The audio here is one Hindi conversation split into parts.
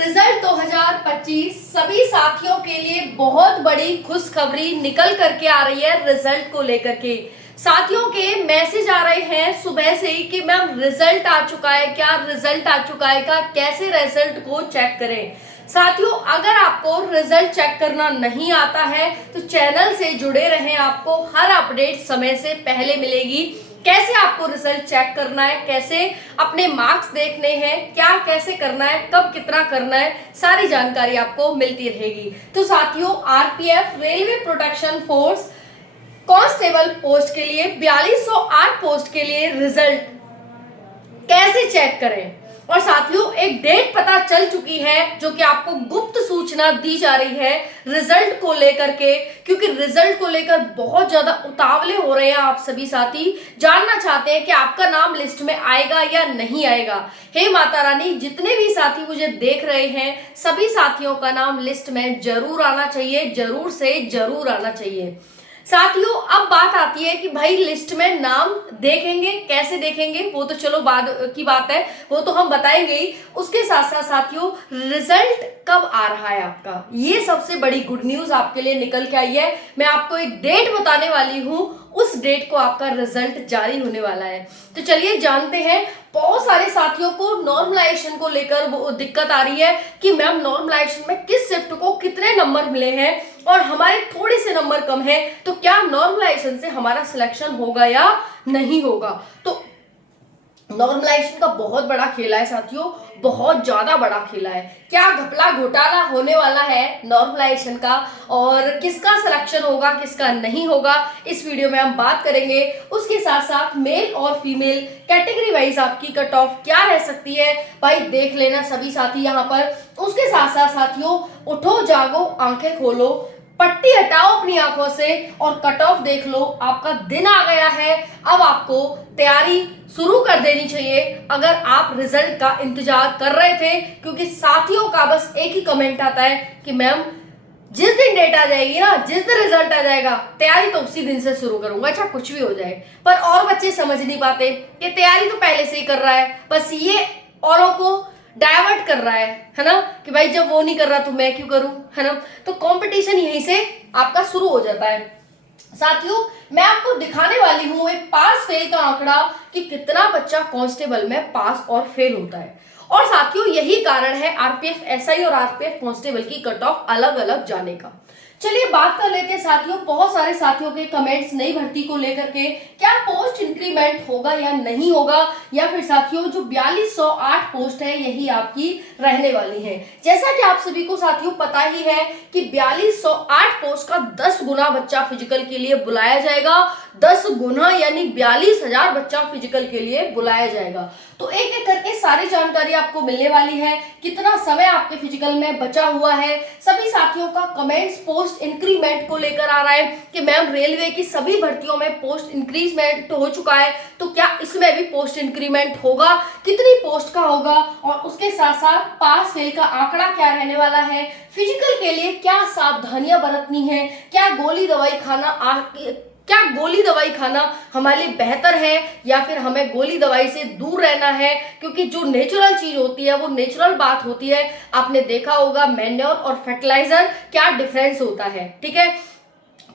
रिजल्ट 2025 सभी साथियों के लिए बहुत बड़ी खुशखबरी निकल करके आ रही है। रिजल्ट को लेकर के साथियों के मैसेज आ रहे हैं सुबह से ही कि मैम रिजल्ट आ चुका है क्या, रिजल्ट आ चुका है क्या, कैसे रिजल्ट को चेक करें। साथियों अगर आपको रिजल्ट चेक करना नहीं आता है तो चैनल से जुड़े रहें, आपको हर अपडेट समय से पहले मिलेगी। कैसे आपको रिजल्ट चेक करना है, कैसे अपने मार्क्स देखने हैं, क्या कैसे करना है, कब कितना करना है, सारी जानकारी आपको मिलती रहेगी। तो साथियों RPF railway protection force constable post के लिए 4208 पोस्ट के लिए रिजल्ट कैसे चेक करें, और साथियों एक डेट पता चल चुकी है जो कि आपको गुप्त सूचना दी जा रही है रिजल्ट को लेकर के, क्योंकि रिजल्ट को लेकर बहुत ज्यादा उतावले हो रहे हैं। आप सभी साथी जानना चाहते हैं कि आपका नाम लिस्ट में आएगा या नहीं आएगा। हे माता रानी, जितने भी साथी मुझे देख रहे हैं सभी साथियों का नाम लिस्ट में जरूर आना चाहिए, जरूर से जरूर आना चाहिए। साथियों अब बात आती है कि भाई लिस्ट में नाम देखेंगे, कैसे देखेंगे, वो तो चलो बाद की बात है, वो तो हम बताएंगे ही। उसके साथ साथ साथियों रिजल्ट कब आ रहा है आपका, ये सबसे बड़ी गुड न्यूज आपके लिए निकल के आई है। मैं आपको एक डेट बताने वाली हूं, उस डेट को आपका रिजल्ट जारी होने वाला है। तो चलिए जानते हैं। बहुत सारे साथियों को नॉर्मलाइजेशन को लेकर वो दिक्कत आ रही है कि मैम नॉर्मलाइजेशन में किस शिफ्ट को कितने नंबर मिले हैं और हमारे थोड़े से नंबर कम है, तो क्या नॉर्मलाइजेशन से हमारा सिलेक्शन होगा या नहीं होगा। तो नॉर्मलाइजेशन का बहुत बड़ा खेला है साथियों, बहुत ज्यादा बड़ा खेला है। क्या घपला घोटाला होने वाला है नॉर्मलाइजेशन का, और किसका सिलेक्शन होगा किसका नहीं होगा, इस वीडियो में हम बात करेंगे। उसके साथ साथ मेल और फीमेल कैटेगरी वाइज आपकी कट ऑफ क्या रह सकती है, भाई देख लेना सभी साथी यहाँ पर। उसके साथ साथ साथियों उठो जागो आंखें खोलो, पट्टी हटाओ अपनी आंखों से और कट ऑफ देख लो। आपका दिन आ गया है, अब आपको तैयारी शुरू कर देनी चाहिए अगर आप रिजल्ट का इंतजार कर रहे थे, क्योंकि साथियों का बस एक ही कमेंट आता है कि मैम जिस दिन डेट आ जाएगी ना, जिस दिन रिजल्ट आ जाएगा तैयारी तो उसी दिन से शुरू करूंगा, चाहे कुछ भी हो जाए। पर और बच्चे समझ नहीं पाते कि तैयारी तो पहले से ही कर रहा है, बस ये औरों को डाइवर्ट कर रहा है ना, कि भाई जब वो नहीं कर रहा तो मैं क्यों करूं, है ना। तो कंपटीशन यहीं से आपका शुरू हो जाता है। साथियों मैं आपको दिखाने वाली हूं एक पास फेल का आंकड़ा कि कितना बच्चा कांस्टेबल में पास और फेल होता है। और साथियों यही कारण है आरपीएफ एसआई और आरपीएफ कांस्टेबल की कट ऑफ अलग अलग जाने का। चलिए बात कर लेते हैं साथियों, बहुत सारे साथियों के कमेंट्स नई भर्ती को लेकर के, क्या पोस्ट इंक्रीमेंट होगा या नहीं होगा, या फिर साथियों जो 4208 पोस्ट है यही आपकी रहने वाली है। जैसा कि आप सभी को साथियों पता ही है कि 4208 पोस्ट का 10 गुना बच्चा फिजिकल के लिए बुलाया जाएगा, 10 गुना यानी 42,000 बच्चा फिजिकल के लिए बुलाया जाएगा। तो एक एक करके सारी जानकारी आपको मिलने वाली है, कितना समय आपके फिजिकल में बचा हुआ है। सभी साथियों का कमेंट्स पोस्ट इंक्रीमेंट को लेकर आ रहा है कि मैम रेलवे की सभी भर्तियों में पोस्ट इंक्रीमेंट हो चुका है, तो क्या इसमें भी पोस्ट इंक्रीमेंट होगा, कितनी पोस्ट का होगा, और उसके साथ साथ पास फेल का आंकड़ा क्या रहने वाला है, फिजिकल के लिए क्या सावधानियां बरतनी है, क्या गोली दवाई खाना हमारे लिए बेहतर है या फिर हमें गोली दवाई से दूर रहना है, क्योंकि जो नेचुरल चीज होती है वो नेचुरल बात होती है। आपने देखा होगा मैन्योर और फर्टिलाइजर क्या डिफरेंस होता है, ठीक है।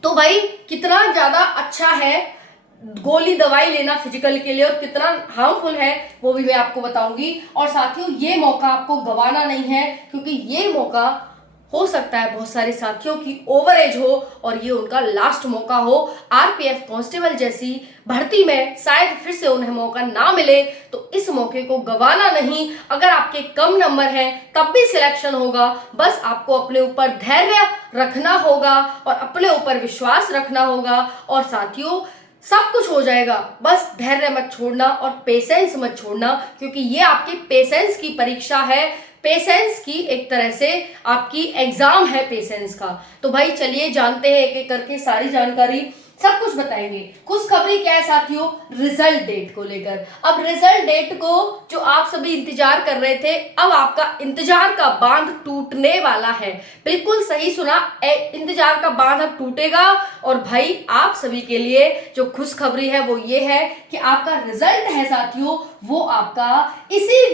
तो भाई कितना ज्यादा अच्छा है गोली दवाई लेना फिजिकल के लिए और कितना हार्मफुल है वो भी मैं आपको बताऊंगी। और साथियों ये मौका आपको गंवाना नहीं है, क्योंकि ये मौका हो सकता है बहुत सारे साथियों की ओवर एज हो और ये उनका लास्ट मौका हो। आरपीएफ कांस्टेबल जैसी भर्ती में शायद फिर से उन्हें मौका ना मिले, तो इस मौके को गंवाना नहीं। अगर आपके कम नंबर हैं तब भी सिलेक्शन होगा, बस आपको अपने ऊपर धैर्य रखना होगा और अपने ऊपर विश्वास रखना होगा, और साथियों सब कुछ हो जाएगा। बस धैर्य मत छोड़ना और पेशेंस मत छोड़ना, क्योंकि ये आपकी पेशेंस की परीक्षा है, पेशेंस की एक तरह से आपकी एग्जाम है पेशेंस का। तो भाई चलिए जानते हैं एक एक करके सारी जानकारी, सब कुछ बताएंगे। खुशखबरी क्या है साथियों, रिजल्ट डेट को लेकर। अब रिजल्ट डेट को जो आप सभी इंतजार कर रहे थे, अब आपका इंतजार का बांध टूटने वाला है। बिल्कुल सही सुना, इंतजार का बांध अब टूटेगा। और भाई आप सभी के लिए जो खुशखबरी है वो ये है कि आपका रिजल्ट है साथियों वो आपका इसी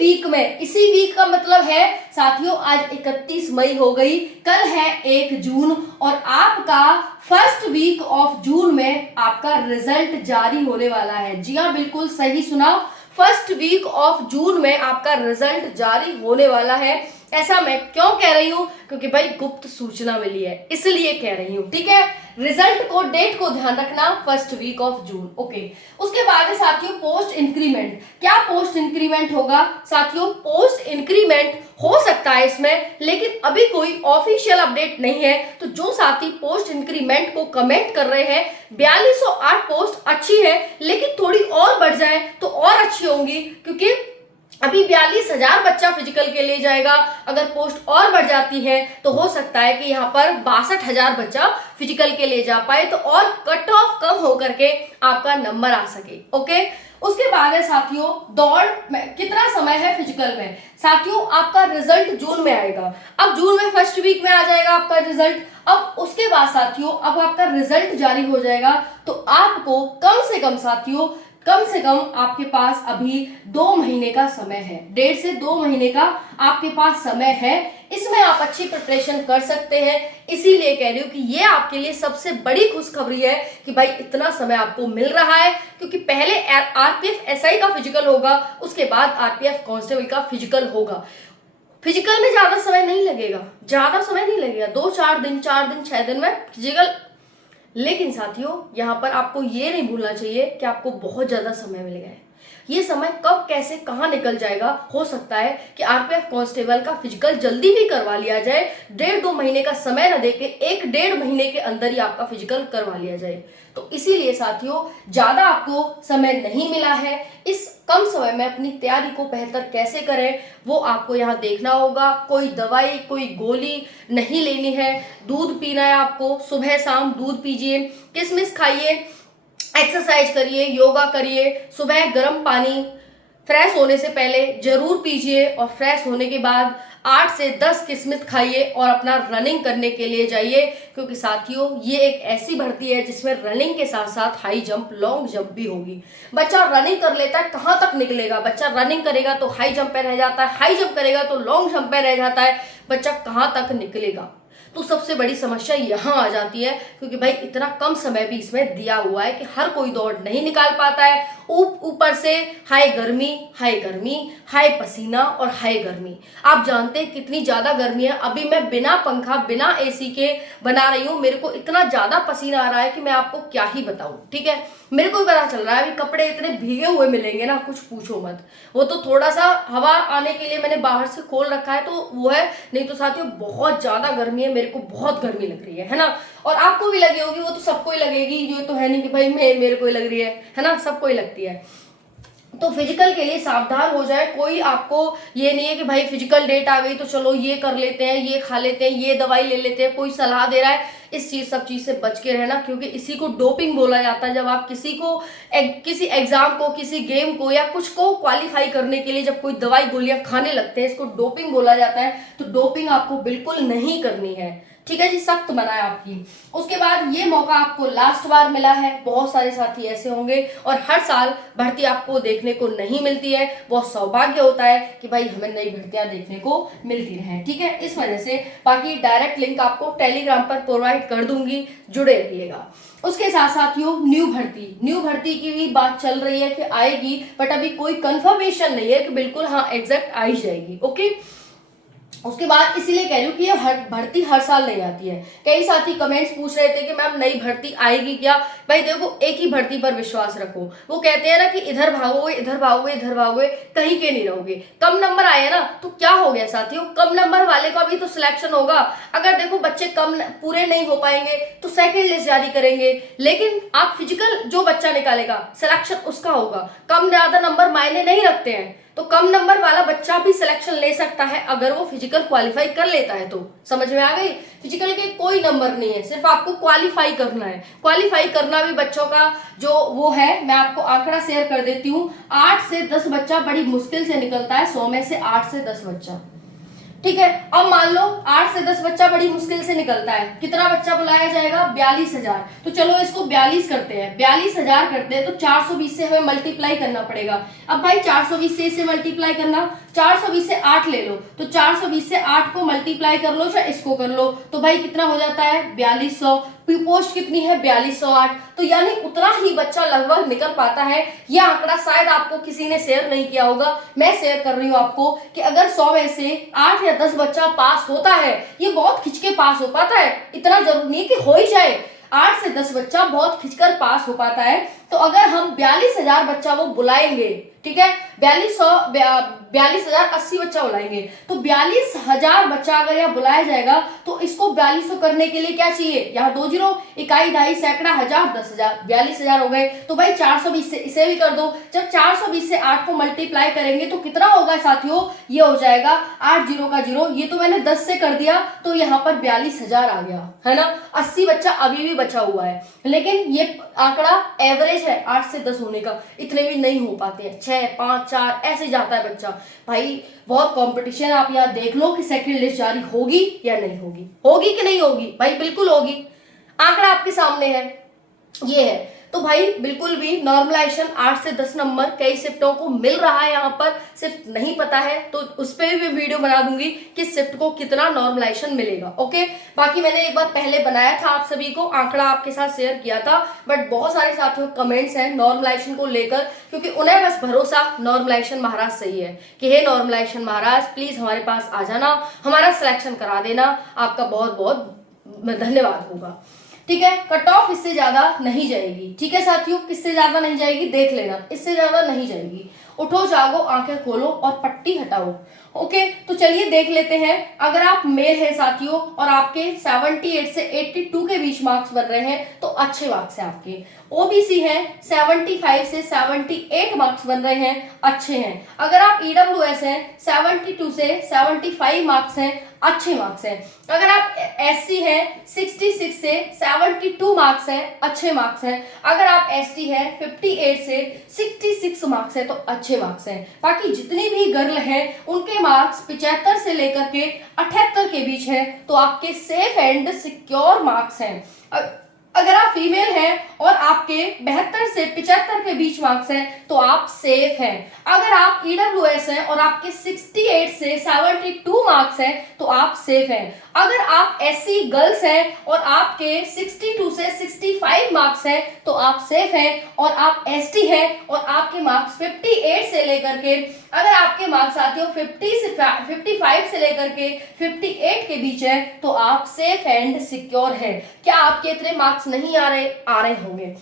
वीक का मतलब है साथियों आज 31 मई हो गई, कल है 1 जून और आपका फर्स्ट वीक ऑफ जून में आपका रिजल्ट जारी होने वाला है। जी हाँ, बिल्कुल सही सुना, फर्स्ट वीक ऑफ जून में आपका रिजल्ट जारी होने वाला है। ऐसा मैं क्यों कह रही हूं, क्योंकि भाई गुप्त सूचना मिली है इसलिए कह रही हूं, ठीक है। रिजल्ट को, डेट को ध्यान रखना, first week of June, okay. उसके बाद है साथियों पोस्ट इंक्रीमेंट। क्या पोस्ट इंक्रीमेंट होगा साथियों? पोस्ट इंक्रीमेंट हो सकता है इसमें, लेकिन अभी कोई ऑफिशियल अपडेट नहीं है। तो जो साथी पोस्ट इंक्रीमेंट को कमेंट कर रहे हैं 4208 पोस्ट अच्छी है, लेकिन थोड़ी और बढ़ जाए तो और अच्छी होंगी, क्योंकि अभी 42,000 बच्चा फिजिकल के लिए जाएगा। अगर पोस्ट और बढ़ जाती है तो हो सकता है कि यहाँ पर 62,000 बच्चा फिजिकल के लिए जा पाए, तो और कट ऑफ कम होकर के आपका नंबर आ सके, ओके। उसके बाद है साथियों दौड़ में कितना समय है फिजिकल में। साथियों आपका रिजल्ट जून में आएगा, अब जून में फर्स्ट वीक में आ जाएगा आपका रिजल्ट। अब उसके बाद साथियों अब आपका रिजल्ट जारी हो जाएगा, तो आपको कम से कम साथियों कम से कम आपके पास अभी 2 महीने का समय है, 1.5 से 2 महीने का आपके पास समय है। इसमें आप अच्छी प्रिपरेशन कर सकते हैं, इसीलिए कह रही हूँ कि ये आपके लिए सबसे बड़ी खुशखबरी है कि भाई इतना समय आपको मिल रहा है, क्योंकि पहले आरपीएफ एसआई का फिजिकल होगा, उसके बाद आरपीएफ कांस्टेबल का फिजिकल होगा। फिजिकल में ज्यादा समय नहीं लगेगा, 2-4 दिन 6 दिन में फिजिकल। लेकिन साथियों यहाँ पर आपको ये नहीं भूलना चाहिए कि आपको बहुत ज्यादा समय मिल गया है। ये समय कब कैसे कहाँ निकल जाएगा, हो सकता है कि आरपीएफ कांस्टेबल का फिजिकल जल्दी भी करवा लिया जाए, 1.5-2 महीने का समय न देके 1-1.5 महीने के अंदर ही आपका फिजिकल करवा लिया जाए। तो इसीलिए साथियों ज्यादा आपको समय नहीं मिला है, इस कम समय में अपनी तैयारी को बेहतर कैसे करें वो आपको यहाँ देखना होगा। कोई दवाई कोई गोली नहीं लेनी है, दूध पीना है आपको, सुबह शाम दूध पीजिए, किशमिश खाइए, एक्सरसाइज करिए, योगा करिए, सुबह गर्म पानी फ्रेश होने से पहले जरूर पीजिए और फ्रेश होने के बाद 8 से 10 किशमिश खाइए और अपना रनिंग करने के लिए जाइए, क्योंकि साथियों ये एक ऐसी भर्ती है जिसमें रनिंग के साथ साथ हाई जंप लॉन्ग जंप भी होगी। बच्चा रनिंग कर लेता है कहाँ तक निकलेगा, बच्चा रनिंग करेगा तो हाई जंप पे रह जाता है, हाई जंप करेगा तो लॉन्ग जंप पे रह जाता है, बच्चा कहाँ तक निकलेगा। तो सबसे बड़ी समस्या यहाँ आ जाती है, क्योंकि भाई इतना कम समय भी इसमें दिया हुआ है कि हर कोई दौड़ नहीं निकाल पाता है। ऊपर से हाई गर्मी, हाई पसीना और हाई गर्मी। आप जानते हैं कितनी ज्यादा गर्मी है। अभी मैं बिना पंखा बिना एसी के बना रही हूँ, मेरे को इतना ज्यादा पसीना आ रहा है कि मैं आपको क्या ही बताऊं, ठीक है। मेरे को भी पता चल रहा है अभी कपड़े इतने भीगे हुए मिलेंगे ना, कुछ पूछो मत। वो तो थोड़ा सा हवा आने के लिए मैंने बाहर से खोल रखा है तो वो है, नहीं तो साथियों बहुत ज्यादा गर्मी है, मेरे को बहुत गर्मी लग रही है ना। और आपको भी लगी होगी, वो तो सबको ही लगेगी, ये तो है नहीं कि भाई मेरे को ही लग रही है ना, सबको ही लगती है। तो फिजिकल के लिए सावधान हो जाए। कोई आपको ये नहीं है कि भाई फिजिकल डेट आ गई तो चलो ये कर लेते हैं, ये खा लेते हैं, ये दवाई ले लेते हैं, कोई सलाह दे रहा है, इस सब चीज से बच के रहना, क्योंकि इसी को डोपिंग बोला जाता है। जब आप किसी को किसी एग्जाम को, किसी गेम को या कुछ को क्वालिफाई करने के लिए जब कोई दवाई गोलियां खाने लगते हैं, इसको डोपिंग बोला जाता है। तो डोपिंग आपको बिल्कुल नहीं करनी है, ठीक है जी, सख्त मना है आपकी। उसके बाद ये मौका आपको लास्ट बार मिला है, बहुत सारे साथी ऐसे होंगे और हर साल भर्ती आपको देखने को नहीं मिलती है। बहुत सौभाग्य होता है कि भाई हमें नई भर्तियां देखने को मिलती रहे, ठीक है। इस वजह से बाकी डायरेक्ट लिंक आपको टेलीग्राम पर प्रोवाइड कर दूंगी, जुड़े रहिएगा। उसके साथ साथियों न्यू भर्ती की भी बात चल रही है कि आएगी, बट अभी कोई कंफर्मेशन नहीं है कि बिल्कुल हाँ एग्जैक्ट आ ही जाएगी, ओके। उसके बाद इसीलिए कह रही हूँ कि ये भर्ती हर साल नहीं आती है। कई साथी कमेंट्स पूछ रहे थे कि मैम नई भर्ती आएगी क्या। भाई देखो, एक ही भर्ती पर विश्वास रखो। वो कहते हैं ना कि इधर भागोगे इधर भागोगे इधर भागोगे, कहीं के नहीं रहोगे। कम नंबर आए ना तो क्या हो गया साथियों, कम नंबर वाले का भी तो सिलेक्शन होगा। अगर देखो बच्चे कम पूरे नहीं हो पाएंगे तो सेकेंड लिस्ट जारी करेंगे, लेकिन आप फिजिकल जो बच्चा निकालेगा सिलेक्शन उसका होगा। कम ज्यादा नंबर मायने नहीं रखते हैं, तो कम नंबर वाला बच्चा भी सिलेक्शन ले सकता है अगर वो फिजिकल क्वालिफाई कर लेता है। तो समझ में आ गई, फिजिकल के कोई नंबर नहीं है, सिर्फ आपको क्वालिफाई करना है। क्वालिफाई करना भी बच्चों का जो वो है, मैं आपको आंकड़ा शेयर कर देती हूँ। 8 से 10 बच्चा बड़ी मुश्किल से निकलता है, 100 में से 8 से 10 बच्चा। ठीक है। अब मान लो 8 से 10 बच्चा बड़ी मुश्किल से निकलता है, कितना बच्चा बुलाया जाएगा? 42,000। तो चलो इसको 42 करते हैं, 42,000 करते हैं तो 420 से हमें मल्टीप्लाई करना पड़ेगा। अब भाई 420 से इसे मल्टीप्लाई करना, 420 से 8 ले लो, तो 420 से 8 को मल्टीप्लाई कर लो या इसको कर लो, तो भाई कितना हो जाता है? 4200। पोस्ट कितनी है? 4208। तो यानी उतना ही बच्चा लगभग निकल पाता है। यह आंकड़ा शायद आपको किसी ने शेयर नहीं किया होगा, मैं शेयर कर रही हूं आपको कि अगर 100 में से 8 या 10 बच्चा पास होता है, ये बहुत खिंच के पास हो पाता है, इतना जरूरी नहीं कि हो ही जाए, 8 से 10 बच्चा बहुत खिंचकर पास हो पाता है। तो अगर हम 42,000 बच्चा वो बुलाएंगे, ठीक है, 42,000 80 बच्चा बुलाएंगे, तो 42,000 बच्चा अगर यहाँ बुलाया जाएगा तो इसको 4200 करने के लिए क्या चाहिए? यहाँ 2 जीरो, इकाई, दहाई, सैकड़ा, हजार, 10,000, 42,000 हो गए। तो भाई 420 से इसे भी कर दो। जब 420 से 8 को मल्टीप्लाई करेंगे तो कितना होगा साथियों? ये हो जाएगा 8 जीरो का जीरो, ये तो मैंने 10 से कर दिया, तो यहाँ पर 42,000 आ गया, है ना। 80 बच्चा अभी भी बचा हुआ है, लेकिन ये आंकड़ा एवरेज है 8 से 10 होने का, इतने भी नहीं हो पाते हैं, 6, 5, 4 ऐसे जाता है बच्चा। भाई बहुत कंपटीशन, आप यहाँ देख लो कि सेकंड लिस्ट जारी होगी या नहीं होगी, होगी कि नहीं होगी? भाई बिल्कुल होगी, आंकड़ा आपके सामने है, ये है। तो भाई बिल्कुल भी नॉर्मलाइजेशन 8 से 10 नंबर कई शिफ्टों को मिल रहा है, यहाँ पर सिर्फ नहीं पता है तो उस पर भी वीडियो बना दूंगी कि शिफ्ट को कितना नॉर्मलाइजेशन मिलेगा। ओके, बाकी मैंने एक बार पहले बनाया था, आप सभी को आंकड़ा आपके साथ शेयर किया था, बट बहुत सारे साथियों कमेंट्स हैं नॉर्मलाइजेशन को लेकर, क्योंकि उन्हें बस भरोसा नॉर्मलाइजेशन महाराज सही है कि हे नॉर्मलाइजेशन महाराज प्लीज हमारे पास आ जाना, हमारा सिलेक्शन करा देना, आपका बहुत बहुत धन्यवाद होगा। ठीक है, कट ऑफ इससे ज्यादा नहीं जाएगी। ठीक है साथियों, किससे ज्यादा नहीं जाएगी देख लेना, इससे ज्यादा नहीं जाएगी। उठो जागो, आंखें खोलो और पट्टी हटाओ। ओके, तो चलिए देख लेते हैं। अगर आप मेल हैं साथियों और आपके 78 से 82 के बीच मार्क्स बन रहे हैं तो अच्छे मार्क्स हैं आपके। ओबीसी हैं 75 से 78 मार्क्स बन रहे हैं, अच्छे हैं। अगर आप ईडब्ल्यूएस हैं 72 से 75 मार्क्स हैं, अच्छे मार्क्स हैं। अगर आप एससी हैं 66 से 72 मार्क्स हैं, अच्छे मार्क्स हैं। अगर आप एसटी हैं 58 से 66 मार्क्स हैं तो अच्छे मार्क्स हैं। बाकी जितनी भी गर्ल हैं उनके मार्क्स 75 से लेकर के 78 के बीच हैं, तो आपके सेफ एंड सिक्योर मार्क्स हैं। अगर आप फीमेल हैं और आपके 72 से 75 के बीच मार्क्स हैं तो आप सेफ हैं। अगर आप ईडब्ल्यूएस हैं और आपके 68 से 72 मार्क्स हैं तो आप सेफ हैं। अगर आप एससी गर्ल्स हैं और आपके 62 से 65 मार्क्स हैं तो आप सेफ हैं। और आप एसटी हैं और आपके मार्क्स 58 से लेकर के, अगर आपके मार्क्स आते हो 55 से लेकर के 58 के बीच है तो आप सेफ एंड सिक्योर हैं। क्या आपके इतने मार्क्स नहीं आ रहे होंगे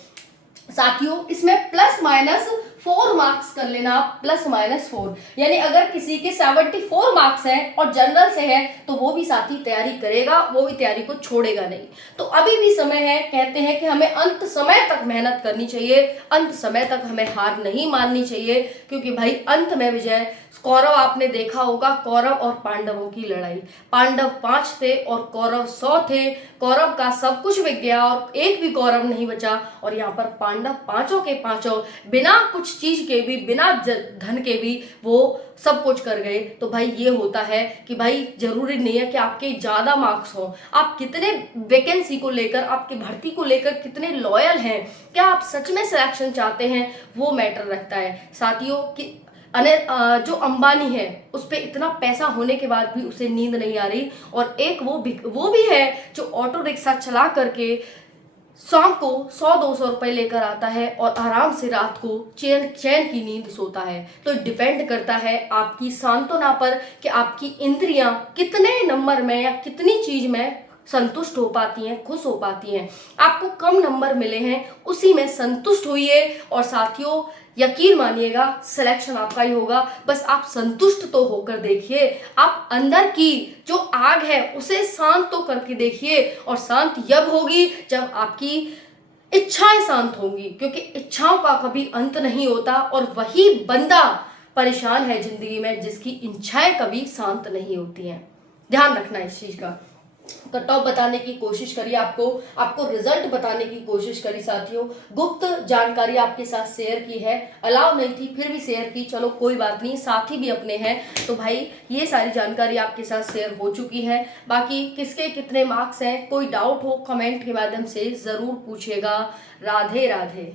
साथियों? इसमें प्लस माइनस 4 मार्क्स कर लेना आप, प्लस माइनस 4, यानी अगर किसी के 74 मार्क्स हैं और जनरल से है तो वो भी साथी तैयारी करेगा, वो भी तैयारी को छोड़ेगा नहीं। तो अभी भी समय है, कहते हैं कि हमें अंत समय तक मेहनत करनी चाहिए, अंत समय तक हमें हार नहीं माननी चाहिए, क्योंकि भाई अंत में विजय। कौरव आपने देखा होगा, कौरव और पांडवों की लड़ाई, पांडव 5 थे और कौरव 100 थे। कौरव का सब कुछ बिक गया और एक भी कौरव नहीं बचा, और यहाँ पर पांडव पांचों के पांचों बिना कुछ चीज के भी, बिना धन के भी वो सब कुछ कर गए। तो भाई ये होता है कि भाई जरूरी नहीं है कि आपके ज्यादा मार्क्स हो, आप कितने वैकेंसी को लेकर, आपकी भर्ती को लेकर कितने लॉयल हैं, क्या आप सच में सिलेक्शन चाहते हैं, वो मैटर रखता है साथियों। कि जो अंबानी है उस पर इतना पैसा होने के बाद भी उसे नींद नहीं आ रही, और एक वो भी है जो ऑटो रिक्शा चला करके शाम को 100-200 रुपए लेकर आता है और आराम से रात को चैन की नींद सोता है। तो डिपेंड करता है आपकी सांत्वना पर कि आपकी इंद्रियां कितने नंबर में या कितनी चीज में संतुष्ट हो पाती हैं, खुश हो पाती हैं। आपको कम नंबर मिले हैं उसी में संतुष्ट होइए, और साथियों यकीन मानिएगा सिलेक्शन आपका ही होगा। बस आप संतुष्ट तो होकर देखिए, आप अंदर की जो आग है उसे शांत तो करके देखिए, और शांत जब होगी जब आपकी इच्छाएं शांत होंगी, क्योंकि इच्छाओं का कभी अंत नहीं होता, और वही बंदा परेशान है जिंदगी में जिसकी इच्छाएं कभी शांत नहीं होती हैं। ध्यान रखना इस चीज का। कट ऑफ बताने की कोशिश करी, आपको रिजल्ट बताने की कोशिश करी साथियों, गुप्त जानकारी आपके साथ शेयर की है, अलाउ नहीं थी फिर भी शेयर की, चलो कोई बात नहीं, साथी भी अपने हैं तो भाई ये सारी जानकारी आपके साथ शेयर हो चुकी है। बाकी किसके कितने मार्क्स हैं, कोई डाउट हो कमेंट के माध्यम से जरूर पूछेगा। राधे राधे।